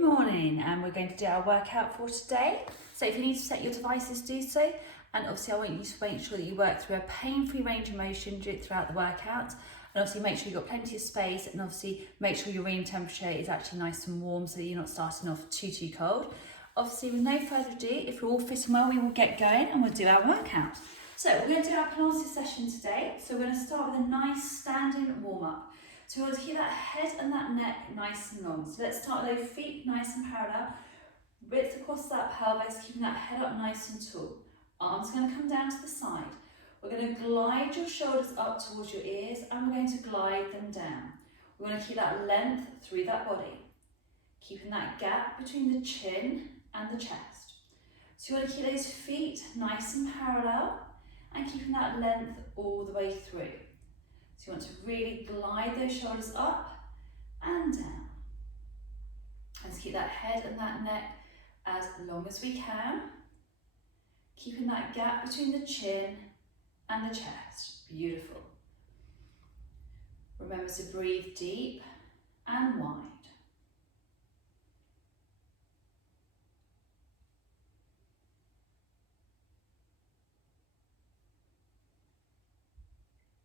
Morning, and we're going to do our workout for today. So if you need to set your devices, do so. And obviously I want you to make sure that you work through a pain-free range of motion throughout the workout. And obviously make sure you've got plenty of space, and obviously make sure your room temperature is actually nice and warm so that you're not starting off too cold. Obviously, with no further ado, if we're all fitting well, we will get going and we'll do our workout. So we're going to do our Pilates session today. So we're going to start with a nice standing warm-up. So we want to keep that head and that neck nice and long. So let's start with those feet nice and parallel. Width across that pelvis, keeping that head up nice and tall. Arms going to come down to the side. We're going to glide your shoulders up towards your ears, and we're going to glide them down. We want to keep that length through that body, keeping that gap between the chin and the chest. So you want to keep those feet nice and parallel and keeping that length all the way through. So you want to really glide those shoulders up and down. And keep that head and that neck as long as we can, keeping that gap between the chin and the chest. Beautiful. Remember to breathe deep and wide.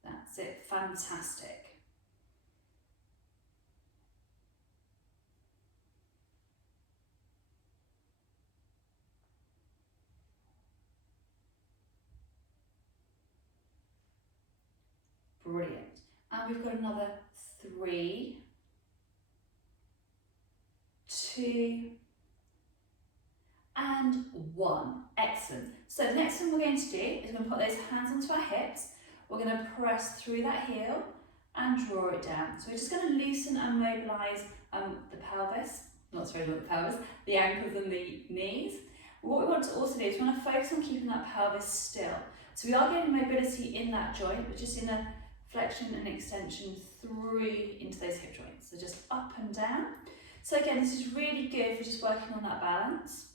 That's it, fantastic. Brilliant. And we've got another 3, 2, and 1. Excellent. So the next thing we're going to do is we're going to put those hands onto our hips. We're going to press through that heel and draw it down. So we're just going to loosen and mobilise the pelvis, not sorry, not the pelvis, the ankles and the knees. What we want to also do is we want to focus on keeping that pelvis still. So we are getting mobility in that joint, but just in a flexion and extension through into those hip joints. So just up and down. So again, this is really good for just working on that balance.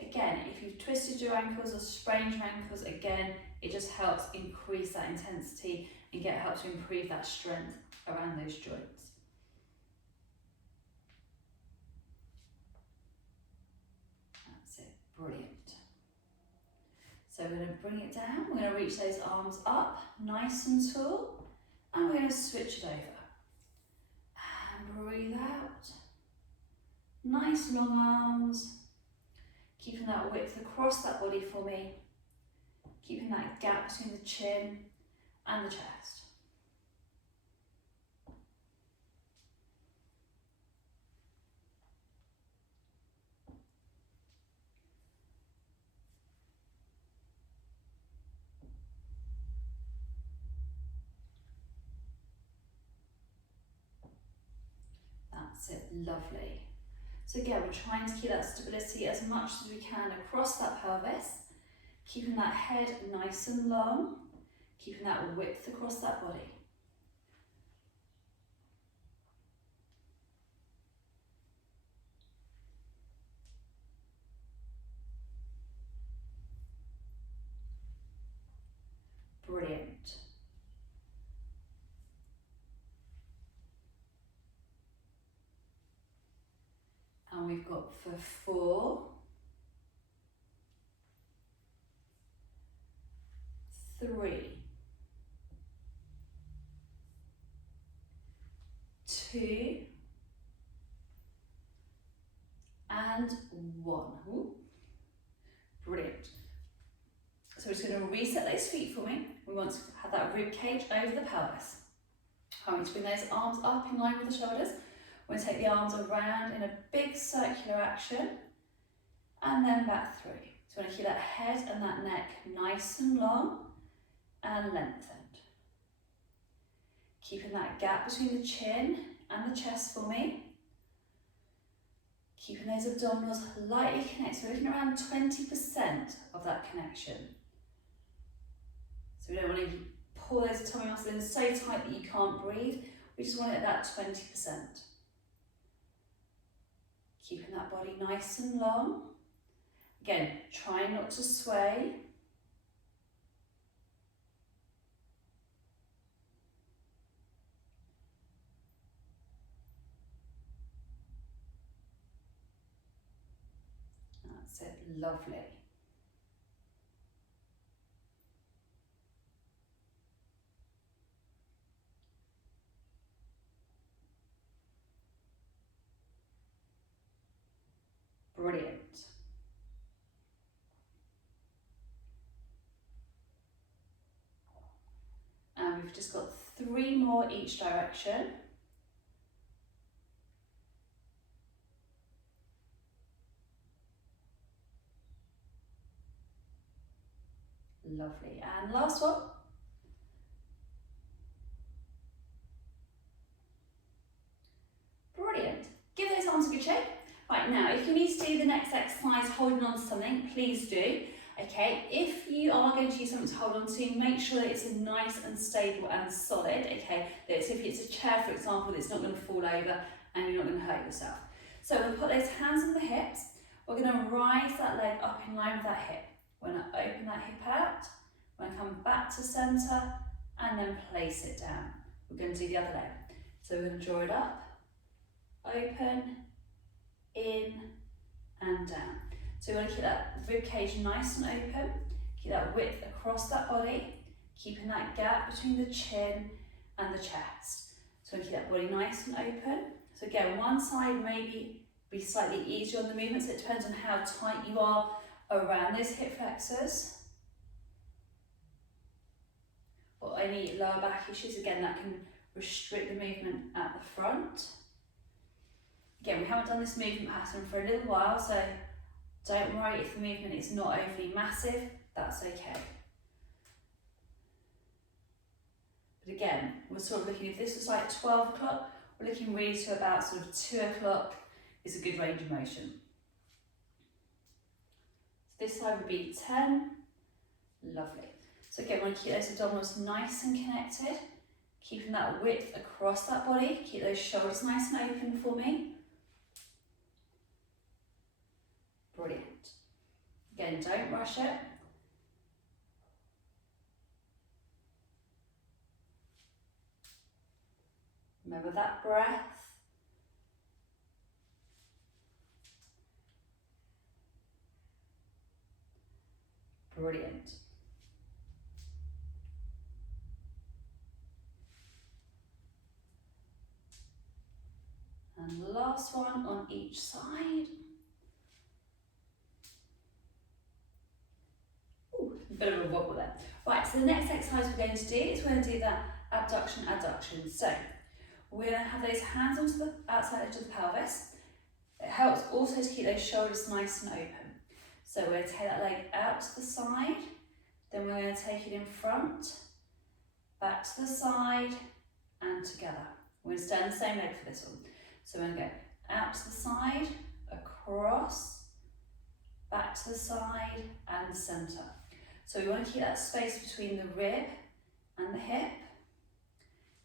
Again, if you've twisted your ankles or sprained your ankles, again, it just helps increase that intensity and helps to improve that strength around those joints. That's it, brilliant. So we're going to bring it down, we're going to reach those arms up, nice and tall, and we're going to switch it over. And breathe out. Nice long arms, keeping that width across that body for me, keeping that gap between the chin and the chest. That's it, lovely. So again, we're trying to keep that stability as much as we can across that pelvis, keeping that head nice and long, keeping that width across that body. Brilliant. And we've got for 4, 3, 2, and 1. Ooh. Brilliant. So we're just going to reset those feet for me. We want to have that rib cage over the pelvis. I want you to bring those arms up in line with the shoulders. We're going to take the arms around in a big circular action and then back through. So we're going to keep that head and that neck nice and long and lengthened. Keeping that gap between the chin and the chest for me. Keeping those abdominals lightly connected. So we're looking around 20% of that connection. So we don't want to pull those tummy muscles in so tight that you can't breathe. We just want it at that 20%. Keeping that body nice and long. Again, try not to sway. That's it, lovely. Brilliant. And we've just got 3 more each direction. Lovely. And last one. Brilliant. Give those arms a good shake. Right, now if you need to do the next exercise holding on to something, please do. Okay, if you are going to use something to hold on to, make sure that it's nice and stable and solid. Okay, that if it's a chair, for example, that's not going to fall over and you're not going to hurt yourself. So we're going to put those hands on the hips. We're going to rise that leg up in line with that hip. We're going to open that hip out. We're going to come back to centre and then place it down. We're going to do the other leg. So we're going to draw it up, open, in and down. So we want to keep that rib cage nice and open, keep that width across that body, keeping that gap between the chin and the chest. So we keep that body nice and open. So again, one side maybe be slightly easier on the movement, so it depends on how tight you are around those hip flexors. Or any lower back issues, again, that can restrict the movement at the front. Again, we haven't done this movement pattern for a little while, so don't worry if the movement is not overly massive, that's okay. But again, we're sort of looking, if this was like 12 o'clock, we're looking really to about sort of 2 o'clock is a good range of motion. So this side would be 10, lovely. So again, we want to keep those abdominals nice and connected, keeping that width across that body, keep those shoulders nice and open for me. Brilliant. Again, don't rush it. Remember that breath. Brilliant. And last one on each side. A bit of a wobble there. Right, so the next exercise we're going to do is we're going to do that abduction, adduction. So we're going to have those hands onto the outside edge of the pelvis. It helps also to keep those shoulders nice and open. So we're going to take that leg out to the side, then we're going to take it in front, back to the side and together. We're going to stay on the same leg for this one. So we're going to go out to the side, across, back to the side and the centre. So we want to keep that space between the rib and the hip,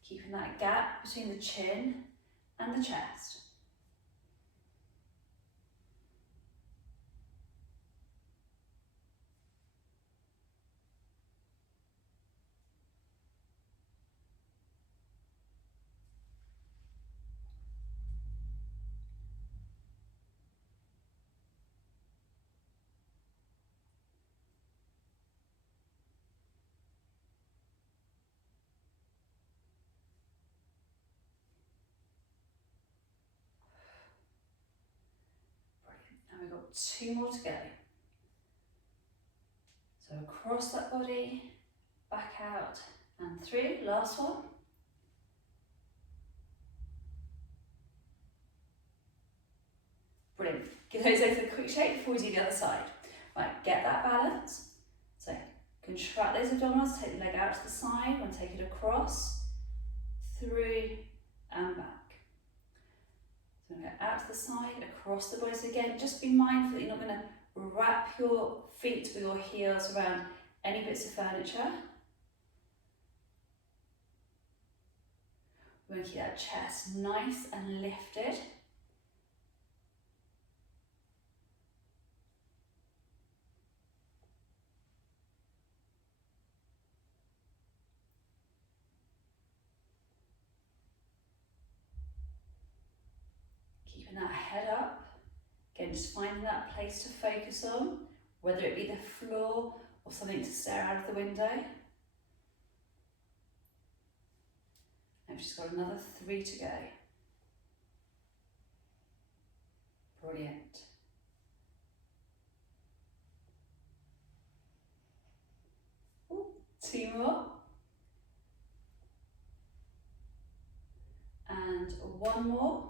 keeping that gap between the chin and the chest. We've got 2 more to go. So across that body, back out and through. Last one. Brilliant. Give those legs a quick shake before we do the other side. Right, get that balance. So contract those abdominals, take the leg out to the side and take it across, through and back. So I'm going to go out to the side, across the body. So again, just be mindful that you're not going to wrap your feet with your heels around any bits of furniture. We're going to keep that chest nice and lifted. Keeping that head up. Again, Again, just finding that place to focus on, whether it be the floor or something to stare out of the window. And we've just got another 3 to go. Brilliant. Ooh, 2 more. And 1 more.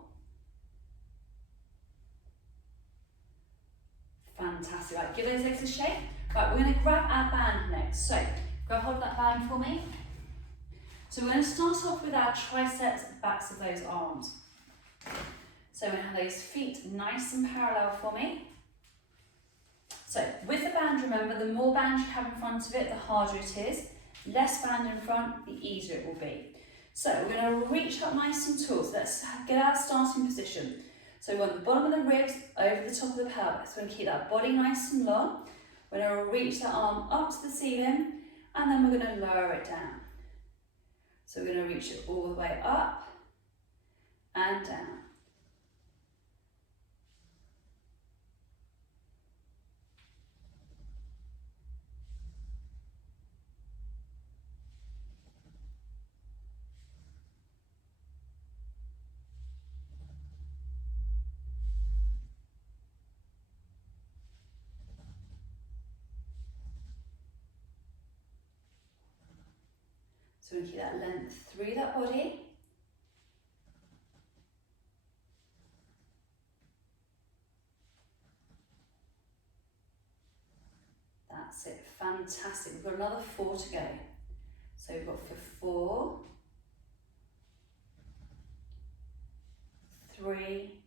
Fantastic. Right, give those legs a shake. Right, we're going to grab our band next. So, go hold that band for me. So we're going to start off with our triceps, backs of those arms. So we're going to have those feet nice and parallel for me. So with the band, remember, the more band you have in front of it, the harder it is. Less band in front, the easier it will be. So we're going to reach up nice and tall. So let's get our starting position. So we want the bottom of the ribs over the top of the pelvis. We're going to keep that body nice and long. We're going to reach that arm up to the ceiling, and then we're going to lower it down. So we're going to reach it all the way up and down. So we keep that length through that body. That's it, fantastic. We've got another 4 to go. So we've got for 4, 3,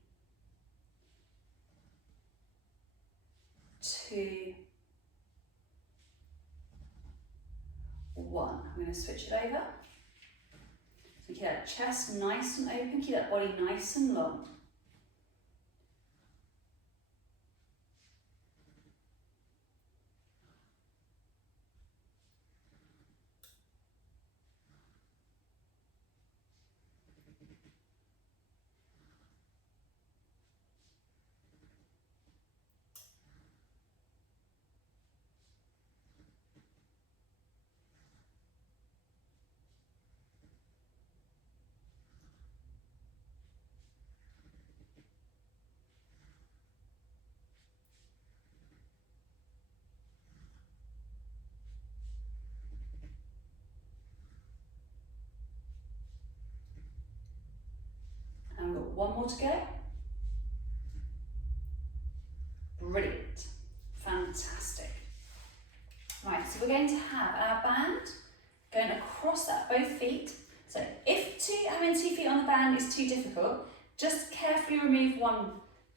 2, 1. I'm going to switch it over. So keep that chest nice and open, keep that body nice and long. And we've got 1 more to go. Brilliant, fantastic. Right, so we're going to have our band going across that both feet. So if having 2 feet on the band is too difficult, just carefully remove 1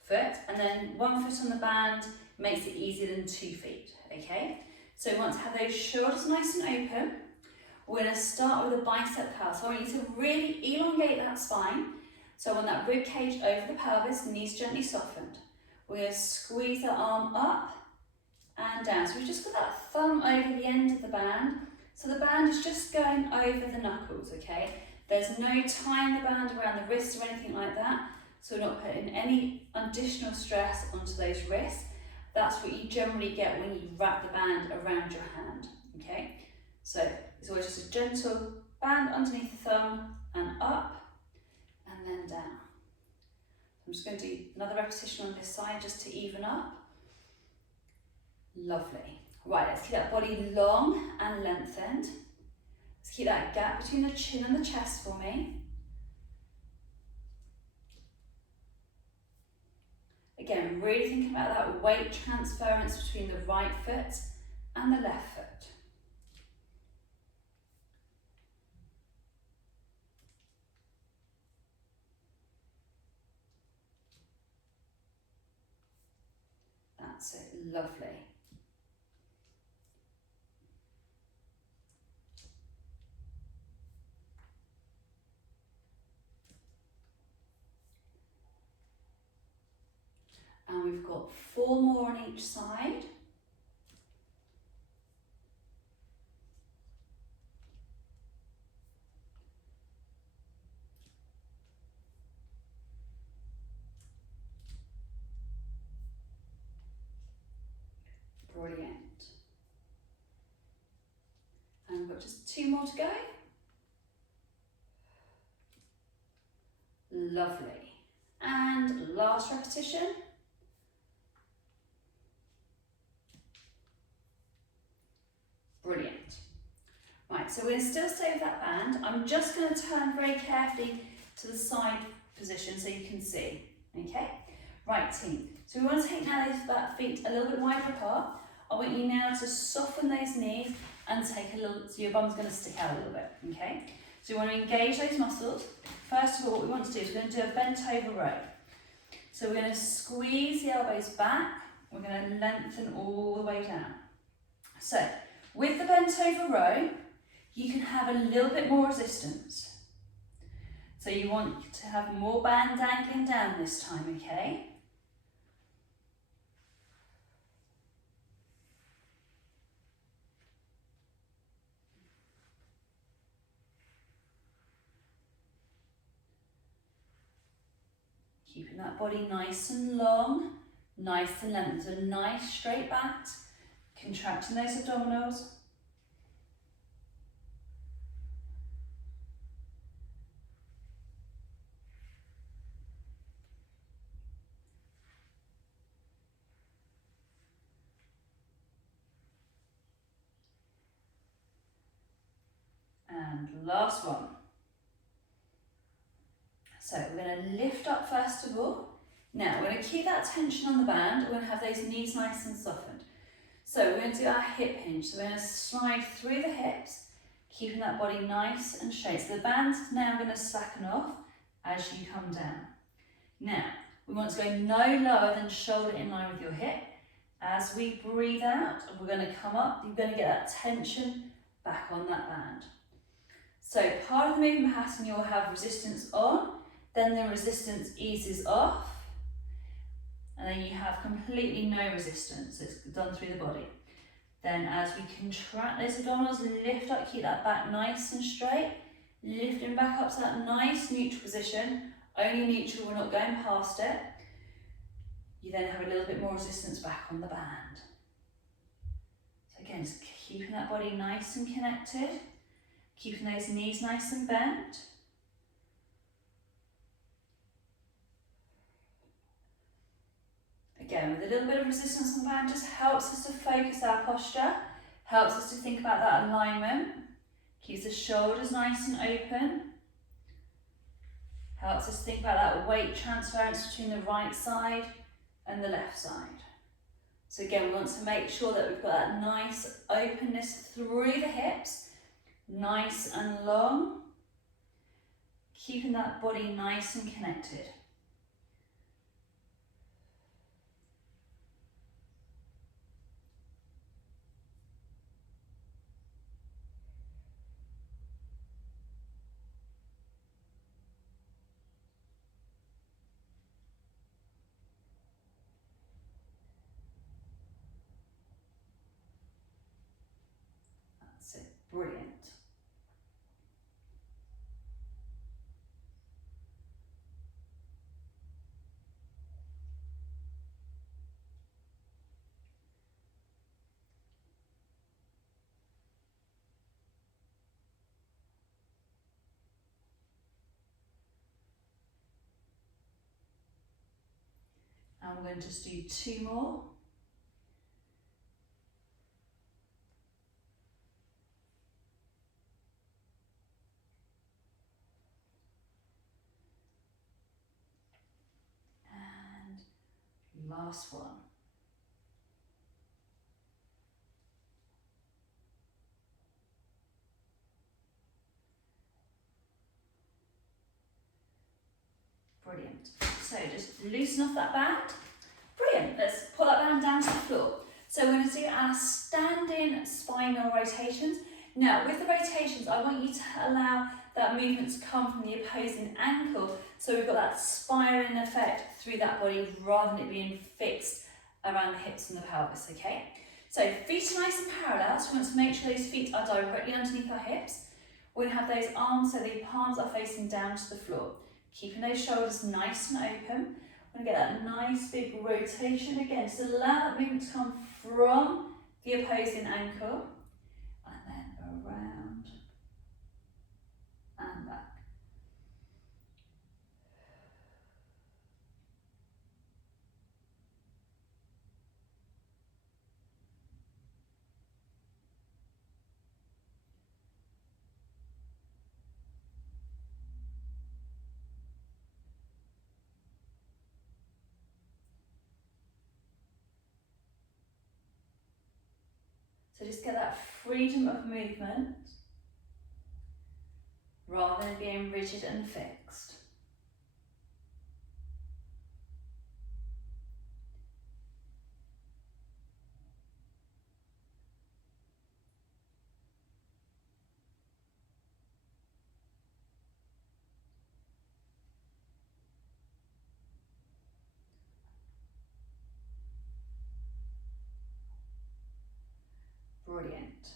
foot, and then 1 foot on the band makes it easier than 2 feet, okay? So we want to have those shoulders nice and open. We're going to start with a bicep curl. So I want you to really elongate that spine. So I want that rib cage over the pelvis, knees gently softened. We're going to squeeze the arm up and down. So we've just got that thumb over the end of the band. So the band is just going over the knuckles, okay? There's no tying the band around the wrists or anything like that. So we're not putting any additional stress onto those wrists. That's what you generally get when you wrap the band around your hand, okay? So it's always just a gentle band underneath the thumb and up and then down. I'm just going to do another repetition on this side just to even up. Lovely. Right, let's keep that body long and lengthened. Let's keep that gap between the chin and the chest for me. Again, really thinking about that weight transference between the right foot and the left foot. That's it, lovely. And we've got 4 more on each side. Brilliant. And we've got just 2 more to go. Lovely. And last repetition. Brilliant. Right, so we're going to still stay with that band. I'm just going to turn very carefully to the side position so you can see. Okay? Right, team. So we want to take now that feet a little bit wider apart. I want you now to soften those knees and take a little, so your bum's going to stick out a little bit. Okay? So we want to engage those muscles. First of all, what we want to do is we're going to do a bent over row. So we're going to squeeze the elbows back. We're going to lengthen all the way down. So with the bent over row, you can have a little bit more resistance. So you want to have more band dangling down this time, okay? Keeping that body nice and long, nice and lengthened. So nice straight back, contracting those abdominals. And last one. So we're going to lift up first of all. Now we're going to keep that tension on the band. We're going to have those knees nice and softened. So we're going to do our hip hinge. So we're going to slide through the hips, keeping that body nice and straight. So the band's now going to slacken off as you come down. Now we want to go no lower than shoulder in line with your hip. As we breathe out, we're going to come up. You're going to get that tension back on that band. So part of the movement pattern you'll have resistance on, then the resistance eases off, and then you have completely no resistance. It's done through the body. Then as we contract those abdominals, lift up, keep that back nice and straight, lifting back up to that nice neutral position, only neutral, we're not going past it. You then have a little bit more resistance back on the band. So again, just keeping that body nice and connected, keeping those knees nice and bent. Again, with a little bit of resistance on the band, just helps us to focus our posture, helps us to think about that alignment, keeps the shoulders nice and open, helps us think about that weight transference between the right side and the left side. So again, we want to make sure that we've got that nice openness through the hips, nice and long, keeping that body nice and connected. That's it, brilliant. And we're going to just do 2 more. And last one. Brilliant. So just loosen off that band. Brilliant. Let's pull that band down to the floor. So we're going to do our standing spinal rotations. Now with the rotations, I want you to allow that movement to come from the opposing ankle. So we've got that spiraling effect through that body rather than it being fixed around the hips and the pelvis, okay? So feet are nice and parallel, so we want to make sure those feet are directly underneath our hips. We're going to have those arms so the palms are facing down to the floor. Keeping those shoulders nice and open. We're going to get that nice big rotation again. Just allow that movement to come from the opposing ankle, and then around and back. So just get that freedom of movement rather than being rigid and fixed. Brilliant.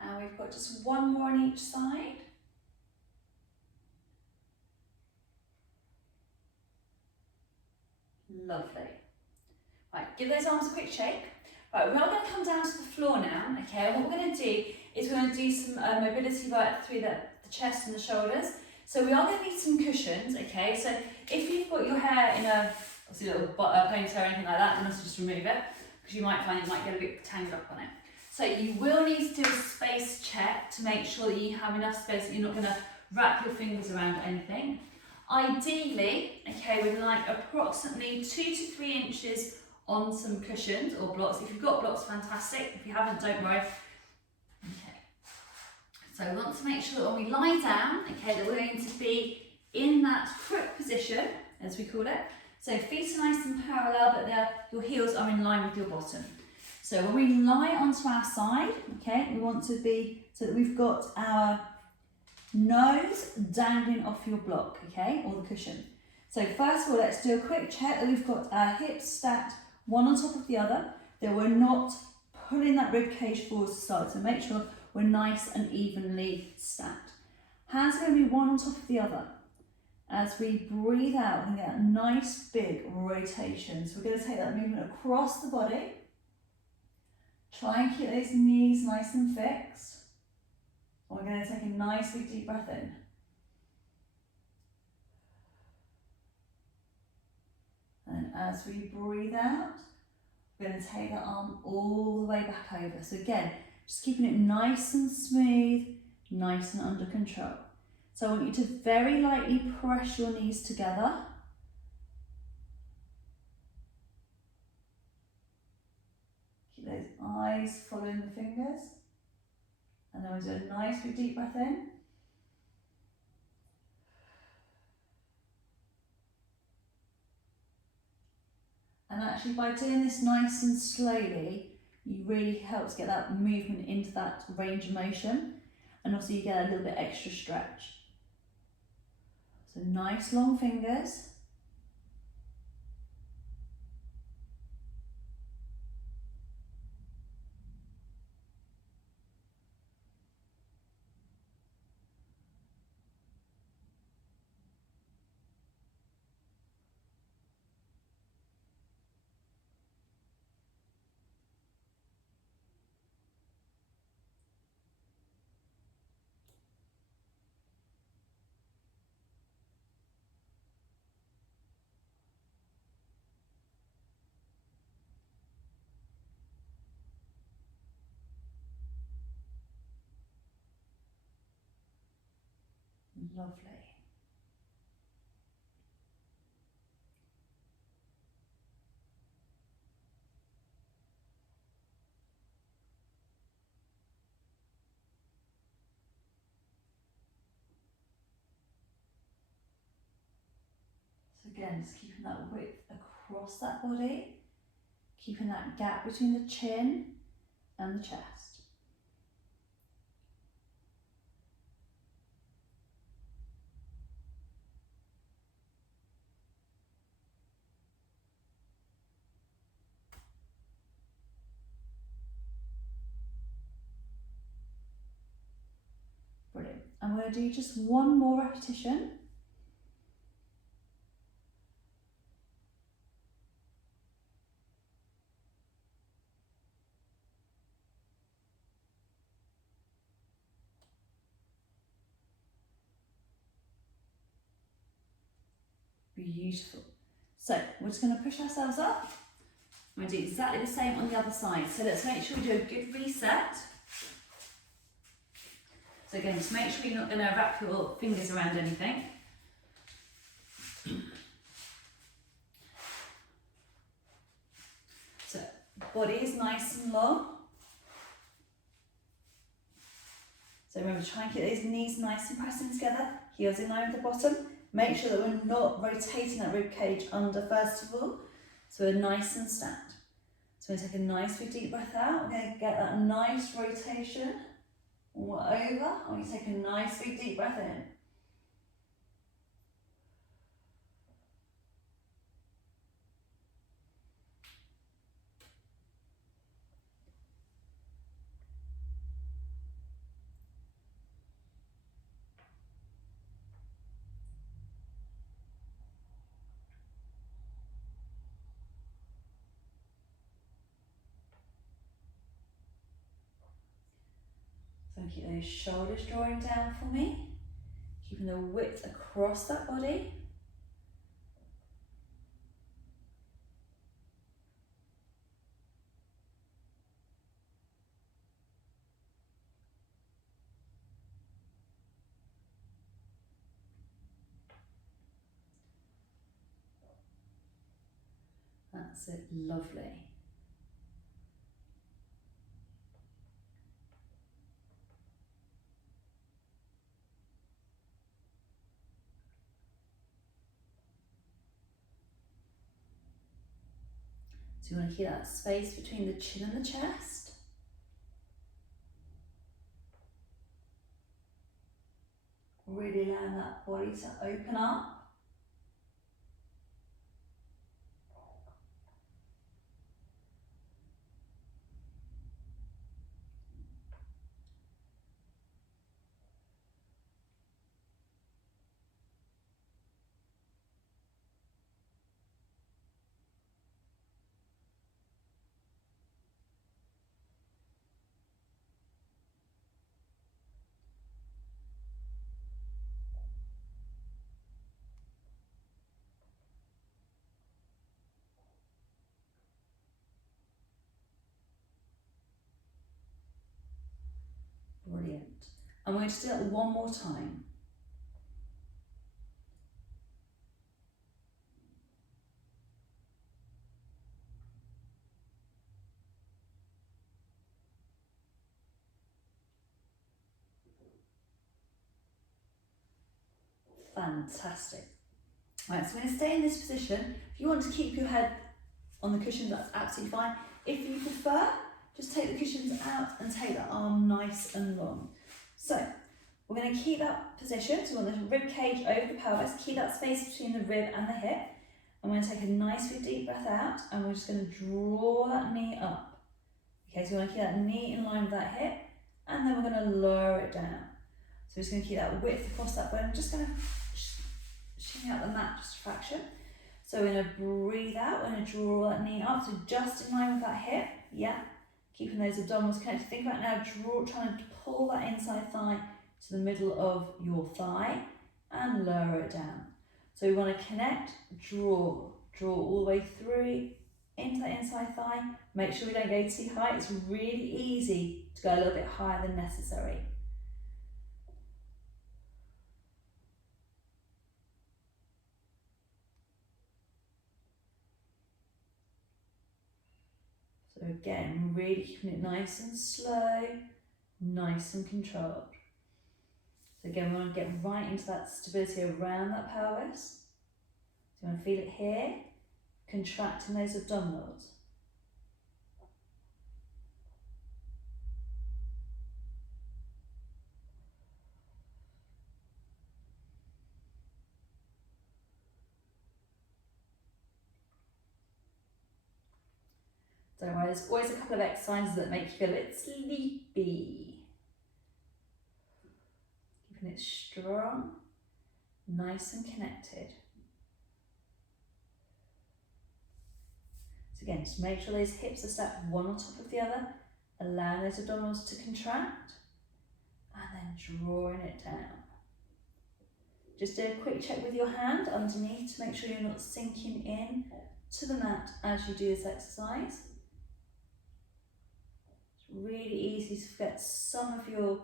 And we've got just one more on each side. Lovely. Right, give those arms a quick shake. Right, we're now going to come down to the floor now, okay? And what we're going to do is we're going to do some mobility right through the chest and the shoulders. So we are going to need some cushions, okay? So if you've got your hair in a obviously a little ponytail or anything like that, then just remove it, because you might find it might get a bit tangled up on it. So you will need to do a space check to make sure that you have enough space that you're not going to wrap your fingers around anything. Ideally, okay, we'd like approximately 2 to 3 inches on some cushions or blocks. If you've got blocks, fantastic. If you haven't, don't worry. Okay. So we want to make sure that when we lie down, okay, that we're going to be in that crook position, as we call it. So feet are nice and parallel, but your heels are in line with your bottom. So when we lie onto our side, okay, we want to be so that we've got our nose dangling off your block, okay, or the cushion. So first of all, let's do a quick check that we've got our hips stacked one on top of the other, that we're not pulling that rib cage forward to start. So make sure we're nice and evenly stacked. Hands are going to be one on top of the other. As we breathe out, we're going to get a nice big rotation. So we're going to take that movement across the body. Try and keep those knees nice and fixed. We're going to take a nice big deep breath in. And as we breathe out, we're going to take the arm all the way back over. So again, just keeping it nice and smooth, nice and under control. So I want you to very lightly press your knees together. Keep those eyes following the fingers. And then we'll do a nice big deep breath in. And actually by doing this nice and slowly, you really help to get that movement into that range of motion. And also you get a little bit extra stretch. So nice long fingers. Lovely. So again, just keeping that width across that body, keeping that gap between the chin and the chest. And we're going to do just one more repetition. Beautiful. So we're just going to push ourselves up. I'm going to do exactly the same on the other side. So let's make sure we do a good reset. So again, just make sure you're not going to wrap your fingers around anything. So body is nice and long. So remember, try and keep those knees nice and pressing together, heels in line with the bottom. Make sure that we're not rotating that rib cage under first of all. So we're nice and stand. So we're going to take a nice big deep breath out. We're going to get that nice rotation. We're over. I'm going to take a nice big deep breath in. So keep those shoulders drawing down for me, keeping the width across that body. That's it, lovely. So you want to keep that space between the chin and the chest. Really allow that body to open up. Brilliant. And we're going to do that one more time. Fantastic. Right, so we're going to stay in this position. If you want to keep your head on the cushion, that's absolutely fine. If you prefer, just take the cushions out and take the arm nice and long. So we're going to keep that position. So we want the rib cage over the pelvis, keep that space between the rib and the hip. And we're going to take a nice big deep breath out, and we're just going to draw that knee up. Okay, so we want to keep that knee in line with that hip, and then we're going to lower it down. So we're just going to keep that width across that bone. I'm just going to shimmy out the mat just a fraction. So we're going to breathe out, we're going to draw that knee up, so just in line with that hip, yeah. Keeping those abdominals connected. Think about now trying to pull that inside thigh to the middle of your thigh and lower it down. So we want to connect, draw all the way through into that inside thigh. Make sure we don't go too high. It's really easy to go a little bit higher than necessary. So again, really keeping it nice and slow, nice and controlled. So again, we want to get right into that stability around that pelvis. So you want to feel it here, contracting those abdominals. Don't worry, there's always a couple of exercises that make you feel a bit sleepy. keeping it strong, nice and connected. So again, just make sure those hips are stacked one on top of the other, allowing those abdominals to contract, and then drawing it down. Just do a quick check with your hand underneath to make sure you're not sinking in to the mat as you do this exercise. It's really easy to forget some of your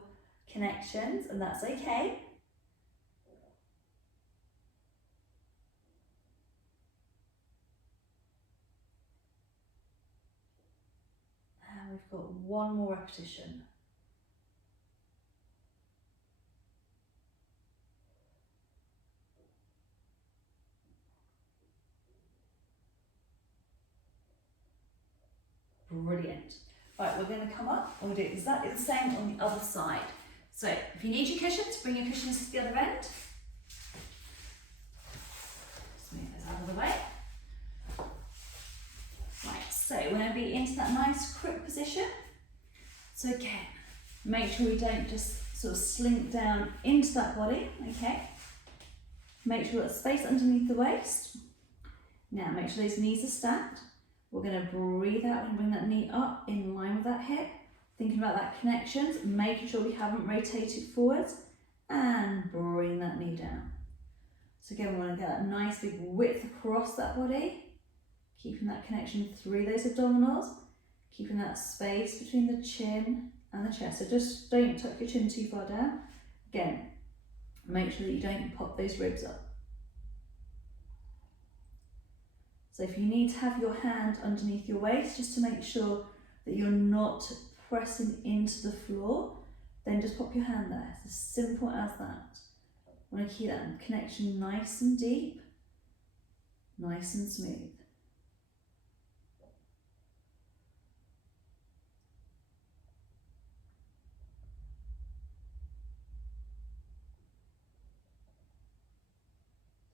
connections, and that's okay. And we've got one more repetition. Brilliant. Right, we're going to come up and we'll do exactly the same on the other side. So if you need your cushions, bring your cushions to the other end. Just move those out of the way. Right, so we're going to be into that nice crook position. So again, make sure we don't just sort of slink down into that body, okay? Make sure there's space underneath the waist. Now make sure those knees are stacked. We're going to breathe out and bring that knee up in line with that hip. Thinking about that connections, making sure we haven't rotated forwards, and bring that knee down. So again, we want to get that nice big width across that body, keeping that connection through those abdominals, keeping that space between the chin and the chest. So just don't tuck your chin too far down. Again, make sure that you don't pop those ribs up. So if you need to have your hand underneath your waist, just to make sure that you're not pressing into the floor, then just pop your hand there. It's as simple as that. I want to keep that connection nice and deep, nice and smooth.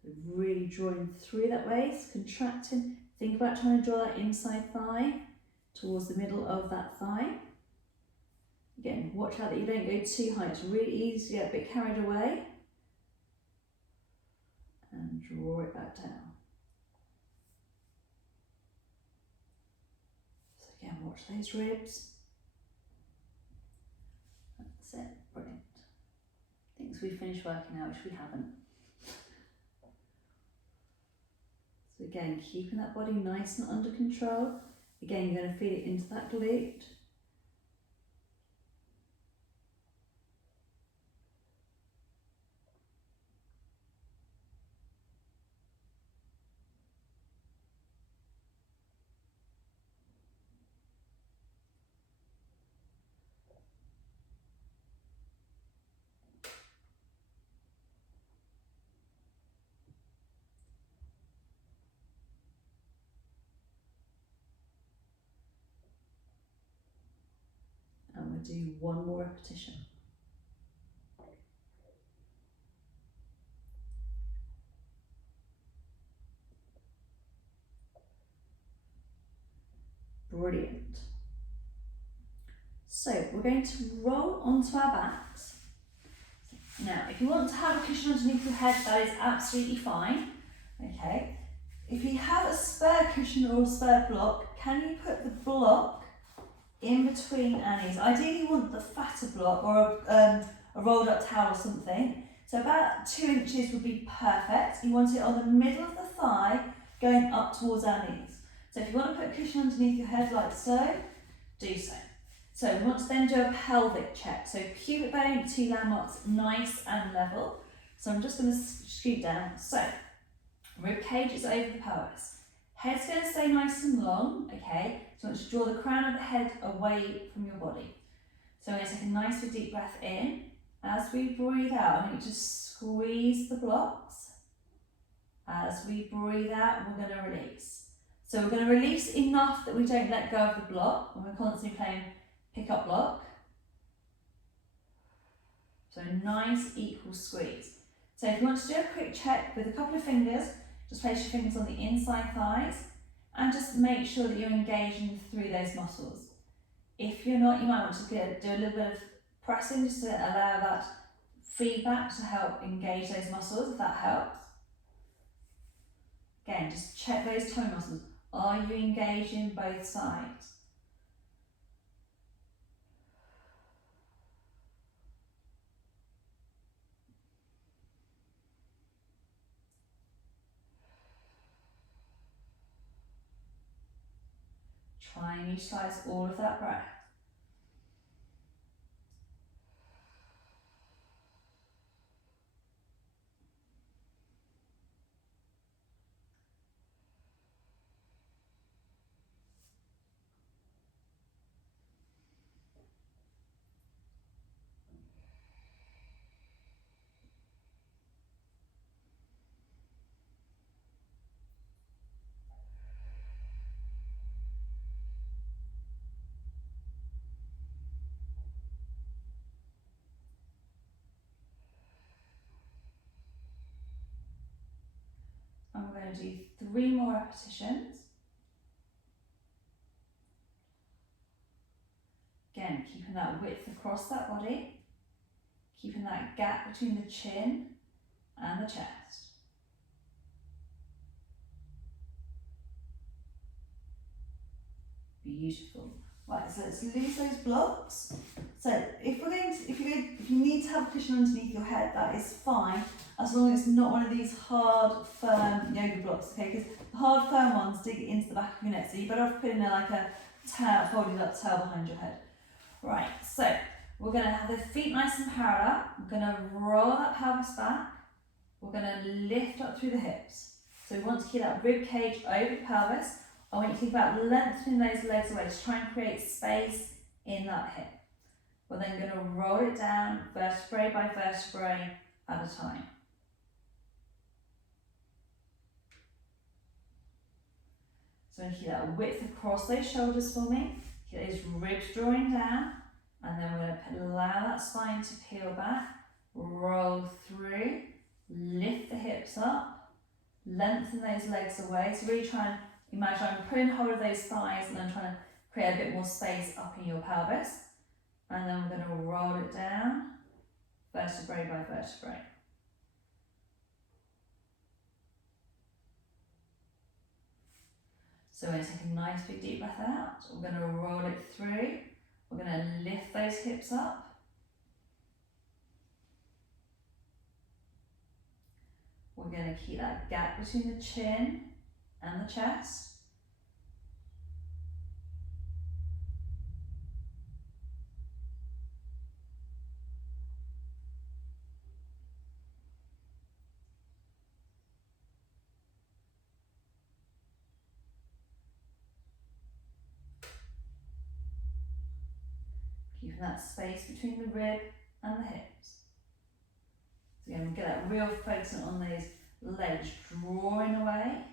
So really drawing through that waist, contracting. Think about trying to draw that inside thigh towards the middle of that thigh. Again, watch out that you don't go too high. It's really easy to get a bit carried away. And draw it back down. So again, watch those ribs. That's it, brilliant. Thinks we've finished working out, which we haven't. So again, keeping that body nice and under control. Again, you're going to feed it into that glute. And we'll do one more repetition. Brilliant. So we're going to roll onto our backs. Now, if you want to have a cushion underneath your head, that is absolutely fine. Okay. If you have a spare cushion or a spare block, can you put the block in between our knees? Ideally, you want the fatter block or a rolled up towel or something. So about 2 inches would be perfect. You want it on the middle of the thigh, going up towards our knees. So if you want to put a cushion underneath your head like so, do so. So we want to then do a pelvic check. So pubic bone, 2 landmarks, nice and level. So I'm just going to scoot down. So rib cage is over the pelvis. Head's going to stay nice and long, okay? So I want you to draw the crown of the head away from your body. So we're going to take a nice big deep breath in. As we breathe out, I want you to squeeze the blocks. As we breathe out, we're going to release. So we're going to release enough that we don't let go of the block. And we're constantly playing pick up block. So a nice equal squeeze. So if you want to do a quick check with a couple of fingers, just place your fingers on the inside thighs and just make sure that you're engaging through those muscles. If you're not, you might want to do a little bit of pressing just to allow that feedback to help engage those muscles, if that helps. Again, just check those toe muscles. Are you engaging both sides? Try and utilise all of that breath. And we're going to do 3 more repetitions. Again, keeping that width across that body, keeping that gap between the chin and the chest. Beautiful. Right, so let's lose those blocks. So if you need to have a cushion underneath your head, that is fine, as long as it's not one of these hard, firm yoga blocks, okay? Because the hard, firm ones dig into the back of your neck, so you better off putting like a towel, folded up towel behind your head. Right, so we're going to have the feet nice and parallel. We're going to roll that pelvis back. We're going to lift up through the hips. So we want to keep that rib cage over the pelvis. I want you to think about lengthening those legs away to try and create space in that hip. We're then going to roll it down vertebrae by vertebrae at a time. So I'm going to keep that width across those shoulders for me. Keep those ribs drawing down, and then we're going to allow that spine to peel back, roll through, lift the hips up, lengthen those legs away. So really try and imagine I'm putting hold of those thighs and then trying to create a bit more space up in your pelvis. And then we're going to roll it down, vertebrae by vertebrae. So we're going to take a nice big deep breath out. We're going to roll it through. We're going to lift those hips up. We're going to keep that gap between the chin and the chest. Keeping that space between the rib and the hips. So again, we get that real focus on those legs drawing away.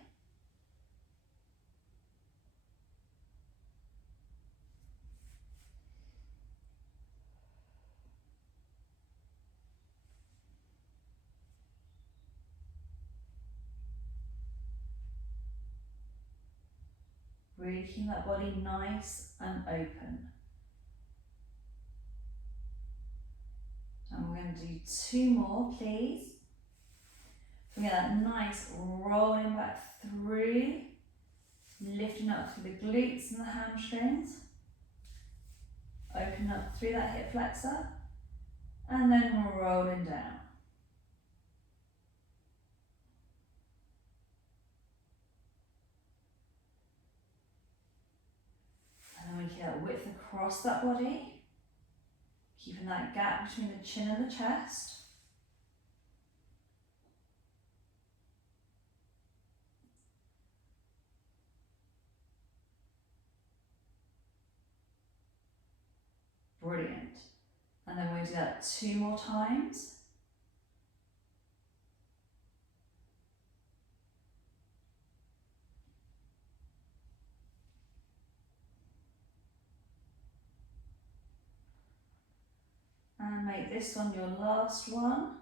Really keep that body nice and open. And we're going to do 2 more, please. So we get that nice rolling back through, lifting up through the glutes and the hamstrings, opening up through that hip flexor, and then we're rolling down. And then we keep that width across that body, keeping that gap between the chin and the chest. Brilliant. And then we'll do that 2 more times. And make this one your last one.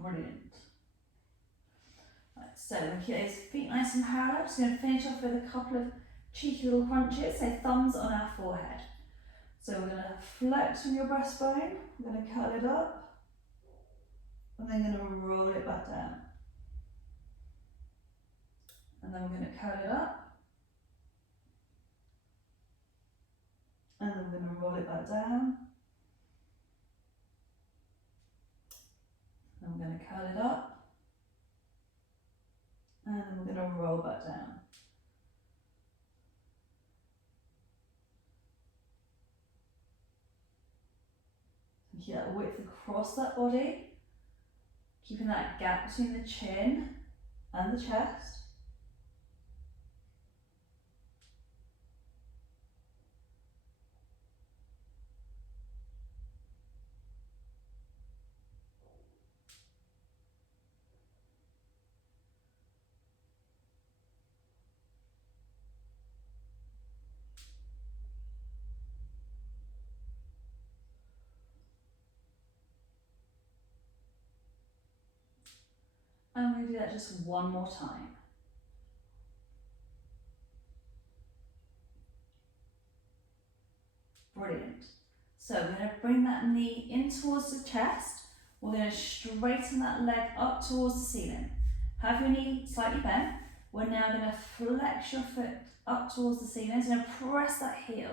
Brilliant. Right, so we're going to keep those feet nice and parallel. Just going to finish off with a couple of cheeky little crunches, so thumbs on our forehead. So we're going to flex from your breastbone, we're going to curl it up, and then going to roll it back down. And then we're going to curl it up, and then we're going to roll it back down. Then we're going to curl it up, and then we're going to roll back down. Keep that width across that body, keeping that gap between the chin and the chest. And we're going to do that just one more time. Brilliant. So we're going to bring that knee in towards the chest. We're going to straighten that leg up towards the ceiling. Have your knee slightly bent. We're now going to flex your foot up towards the ceiling. So we're going to press that heel.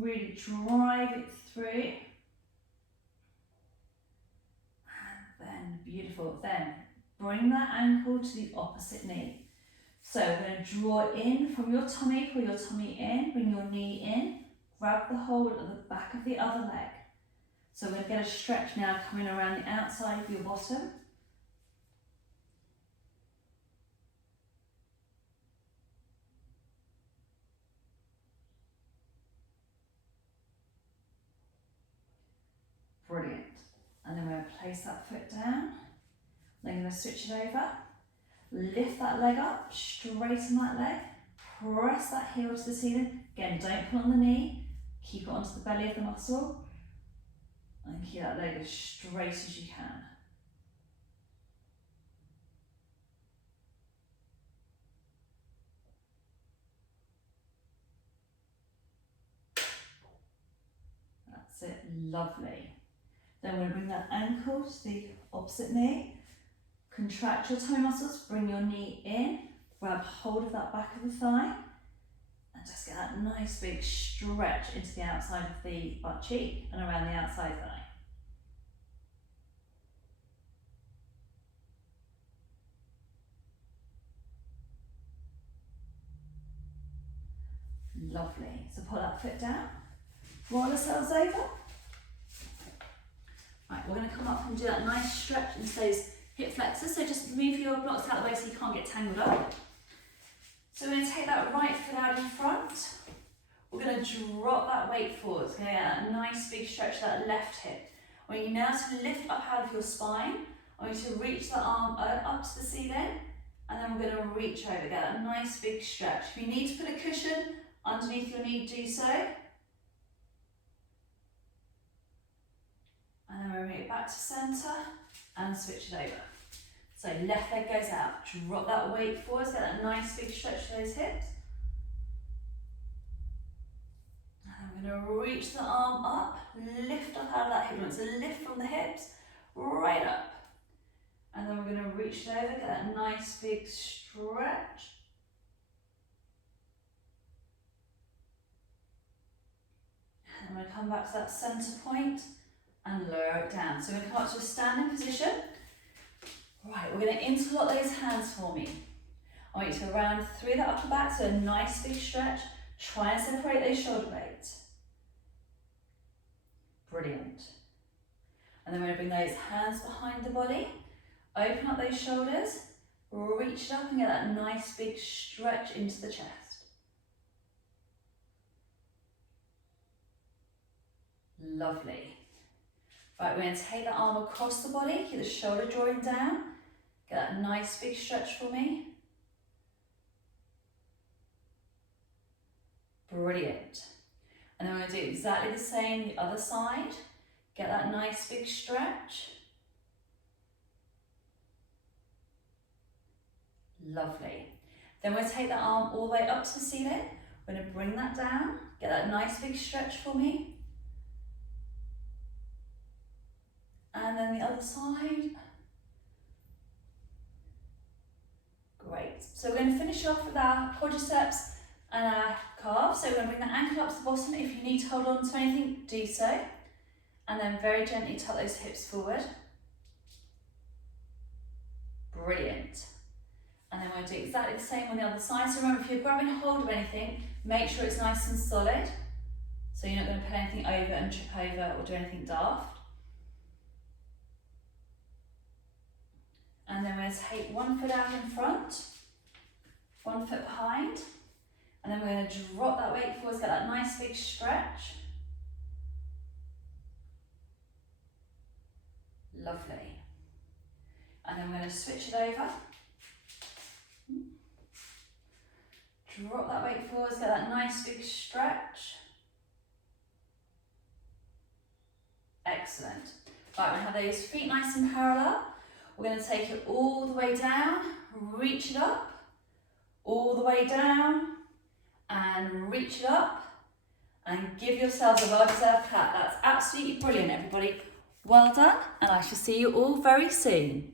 Really drive it through. And then, beautiful. Then bring that ankle to the opposite knee. So we're going to draw in from your tummy, pull your tummy in, bring your knee in, grab the hold of the back of the other leg. So we're going to get a stretch now coming around the outside of your bottom. Brilliant. And then we're going to place that foot down. Then you're going to switch it over. Lift that leg up, straighten that leg, press that heel to the ceiling. Again, don't pull on the knee, keep it onto the belly of the muscle, and keep that leg as straight as you can. That's it, lovely. Then we're going to bring that ankle to the opposite knee. Contract your toe muscles, bring your knee in, grab hold of that back of the thigh, and just get that nice big stretch into the outside of the butt cheek and around the outside thigh. Lovely. So pull that foot down, roll ourselves over. Right, we're going to come up and do that nice stretch into those hip flexors, so just move your blocks out of the way so you can't get tangled up. So we're going to take that right foot out in front. We're going to drop that weight forward. We're going to get that nice big stretch to that left hip. I want you now to lift up out of your spine. I want you to reach the arm up to the ceiling, and then we're going to reach over, get that nice big stretch. If you need to put a cushion underneath your knee, do so. And then we'll bring it back to centre and switch it over. So left leg goes out, drop that weight forward, get that nice big stretch to those hips. And we're going to reach the arm up, lift up out of that hip joint. So lift from the hips, right up. And then we're going to reach it over, get that nice big stretch. And we're going to come back to that centre point and lower it down. So we're going to come up to a standing position. Right, we're going to interlock those hands for me. I want you to round through that upper back, so a nice big stretch. Try and separate those shoulder blades. Brilliant. And then we're going to bring those hands behind the body. Open up those shoulders, reach it up and get that nice big stretch into the chest. Lovely. Right, we're going to take that arm across the body, keep the shoulder drawing down. Get that nice big stretch for me. Brilliant. And then we're going to do exactly the same the other side. Get that nice big stretch. Lovely. Then we'll take that arm all the way up to the ceiling. We're going to bring that down, get that nice big stretch for me. And then the other side. Great. So we're going to finish off with our quadriceps and our calves. So we're going to bring the ankle up to the bottom. If you need to hold on to anything, do so. And then very gently tuck those hips forward. Brilliant. And then we'll do exactly the same on the other side. So remember, if you're grabbing hold of anything, make sure it's nice and solid. So you're not going to put anything over and trip over or do anything daft. And then we're going to take one foot out in front, 1 foot behind, and then we're going to drop that weight forwards, get that nice big stretch. Lovely. And then we're going to switch it over. Drop that weight forwards, get that nice big stretch. Excellent. Right, we're going to have those feet nice and parallel. We're going to take it all the way down, reach it up, all the way down, and reach it up, and give yourselves a well-deserved clap. That's absolutely brilliant, everybody. Well done, and I shall see you all very soon.